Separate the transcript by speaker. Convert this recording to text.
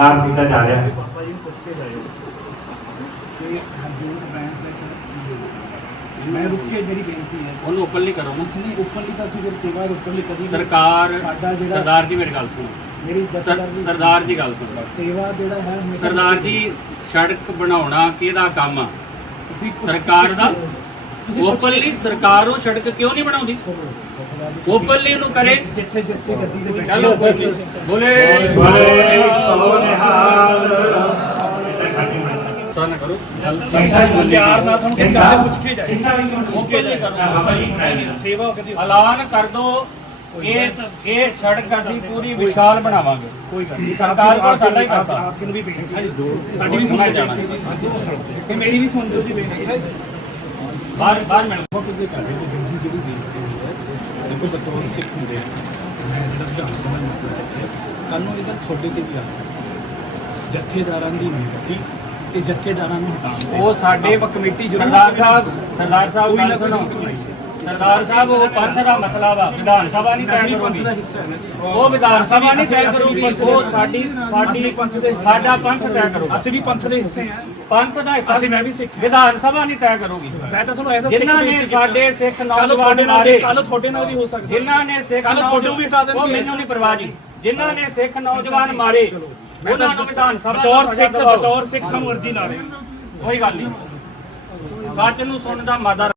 Speaker 1: ਕੀਤਾ ਜਾ ਰਿਹਾ ਹੈ।
Speaker 2: ਪਾਪਾ ਜੀ ਨੂੰ ਪੁੱਛ ਕੇ ਜਾਇਓ ਕਿ ਹਰਜੋਤ ਬੈਂਸ ਦਾ ਮੈਂ ਰੁਕ ਕੇ ਮੇਰੀ ਬੇਨਤੀ ਹੈ
Speaker 3: ਉਹਨੂੰ ਓਪਨ ਨਹੀਂ ਕਰੋ ਨਾ
Speaker 2: ਉਸਨੇ ਉੱਪਰਲੀ ਤਾਂ ਅਸੀਂ ਫਿਰ ਸੇਵਾ ਉੱਪਰਲੀ ਕਦੀ
Speaker 3: ਸਰਕਾਰ
Speaker 2: ਸਾਡਾ ਜਿਹੜਾ
Speaker 3: ਸਰਦਾਰ ਜੀ ਮੇਰੀ ਗੱਲ ਸੁਣੋ
Speaker 2: ਮੇਰੀ
Speaker 3: ਸਰਦਾਰ ਜੀ ਗੱਲ ਸੁਣੋ
Speaker 2: ਸੇਵਾ ਜਿਹੜਾ ਹੈ
Speaker 3: ਸਰਦਾਰ ਜੀ ਸੜਕ ਬਣਾਉਣਾ ਕਿਹਦਾ ਕੰਮ ਆ
Speaker 2: ਤੁਸੀਂ
Speaker 3: ਸਰਕਾਰ ਦਾ ਓਪਨਲੀ ਸਰਕਾਰ ਉਹ ਸੜਕ ਕਿਉਂ ਨਹੀਂ ਬਣਾਉਂਦੀ ਓਪਨਲੀ ਉਹਨੂੰ ਕਰੇ
Speaker 2: ਜਿੱਥੇ ਜਿੱਥੇ ਗੱਦੀ ਦੇ
Speaker 3: ਚਲੋ ਕੋਈ ਨਹੀਂ ਬੋਲੇ
Speaker 1: ਬੋਲੇ ਸੋ ਨਿਹਾਲ
Speaker 3: ਨਾ ਕਰੋ
Speaker 1: ਸਿੱਖਾ ਜੀ
Speaker 2: ਪਿਆਰ ਨਾਲ ਤੁਹਾਨੂੰ
Speaker 1: ਸਿੱਖਾ
Speaker 2: ਪੁੱਛ ਕੇ ਜਾਇਓ
Speaker 1: ਸਿੱਖਾ ਵੀ ਕਿਉਂ
Speaker 3: ਓਪਨਲੀ ਕਰੋ
Speaker 1: ਬਾਬਾ ਜੀ ਬਣਾਈ
Speaker 2: ਸੇਵਾ ਕਦੀ
Speaker 3: ਐਲਾਨ ਕਰ ਦੋ ਇਹ ਸੜਕ ਅਸੀਂ ਪੂਰੀ ਵਿਸ਼ਾਲ ਬਣਾਵਾਂਗੇ
Speaker 2: ਕੋਈ ਗੱਲ ਨਹੀਂ
Speaker 3: ਸਰਕਾਰ ਕੋਲ ਸਾਡਾ ਹੀ ਕਰਤਾ
Speaker 2: ਆਪ ਨੂੰ ਵੀ ਬੇਨਤੀ ਹੈ
Speaker 3: ਸਾਡੀ ਵੀ ਸੁਣਾਈ ਜਾਣਾ
Speaker 2: ਤੇ ਮੇਰੀ ਵੀ ਸੁਣ ਦਿਓ ਜੀ ਬੇਨਤੀ
Speaker 3: ਬਾਹਰ ਮਿਲ
Speaker 2: ਬਹੁਤ ਦੇ ਘਰ ਦੇ ਬਿੰਦੀ ਜਿਹੜੀ ਬੇਨਤੀ ਹੈ ਦੇਖੋ ਬਤੌਰ ਸਿੱਖ ਹੁੰਦੇ ਆ ਮੈਂ ਜਿਹੜਾ ਵਿਧਾਨ ਸਭਾ ਦਾ ਮਸਲਾ ਹੈ ਕੱਲ ਨੂੰ ਇਹਦਾ ਤੁਹਾਡੇ ਤੇ ਵੀ ਆ ਸਕਦਾ ਜਥੇਦਾਰਾਂ ਦੀ ਨਿਯੁਕਤੀ ਤੇ ਜਥੇਦਾਰਾਂ ਨੂੰ ਹਟਾਉਣ
Speaker 3: ਉਹ ਸਾਡੇ
Speaker 2: ਕਮੇਟੀ ਜ਼ਰੂਰ
Speaker 3: ਸਰਦਾਰ ਸਾਹਿਬ ਗੱਲ ਸੁਣੋ ਸਰਦਾਰ ਸਾਹਿਬ ਉਹ ਪੰਥ ਦਾ ਮਸਲਾ ਵਾ ਵਿਧਾਨ ਸਭਾ ਨਹੀਂ ਤੈਅ ਕਰੂਗੀ
Speaker 2: ਦਾ ਹਿੱਸਾ ਹੈ ਨਾ ਜੀ
Speaker 3: ਉਹ ਵਿਧਾਨ ਸਭਾ ਨਹੀਂ ਤੈਅ ਕਰੂਗੀ ਉਹ ਸਾਡਾ ਪੰਥ ਤੈਅ ਕਰੂਗਾ
Speaker 2: ਅਸੀਂ ਵੀ ਪੰਥ ਦੇ ਹਿੱਸੇ ਆ
Speaker 3: ਪੰਥ ਦਾ ਹਿੱਸਾ
Speaker 2: ਮੈਂ ਵੀ ਸਿੱਖ
Speaker 3: ਵਿਧਾਨ ਸਭਾ ਨਹੀਂ ਤੈਅ ਕਰੂਗੀ
Speaker 2: ਮੈਂ ਤਾਂ ਤੁਹਾਨੂੰ ਐਸਾ
Speaker 3: ਜਿਨ੍ਹਾਂ ਨੇ ਸਾਡੇ ਸਿੱਖ ਨੌਜਵਾਨ ਮਾਰੇ
Speaker 2: ਕੱਲ ਤੁਹਾਡੇ ਨਾਲ ਵੀ ਹੋ ਸਕਦਾ
Speaker 3: ਜਿਨ੍ਹਾਂ ਨੇ ਸਿੱਖ
Speaker 2: ਕੱਲ੍ਹ ਤੁਹਾਡੇ ਵੀ ਹਟਾ ਦੇਣਗੇ।
Speaker 3: ਉਹ ਮੈਨੂੰ ਨਹੀਂ ਪਰਵਾਹ ਜੀ ਜਿਨ੍ਹਾਂ ਨੇ ਸਿੱਖ ਨੌਜਵਾਨ ਮਾਰੇ ਉਹਨਾਂ ਨੂੰ ਵਿਧਾਨ ਸਭਾ
Speaker 2: ਬਤੌਰ ਸਿੱਖ ਤੁਹਾਨੂੰ ਅਰਜ਼ੀ ਲਾ ਰਹੇ
Speaker 3: ਕੋਈ ਗੱਲ ਨਹੀਂ ਸੱਚ ਨੂੰ ਸੁਣਨ ਦਾ ਮਾਦਾ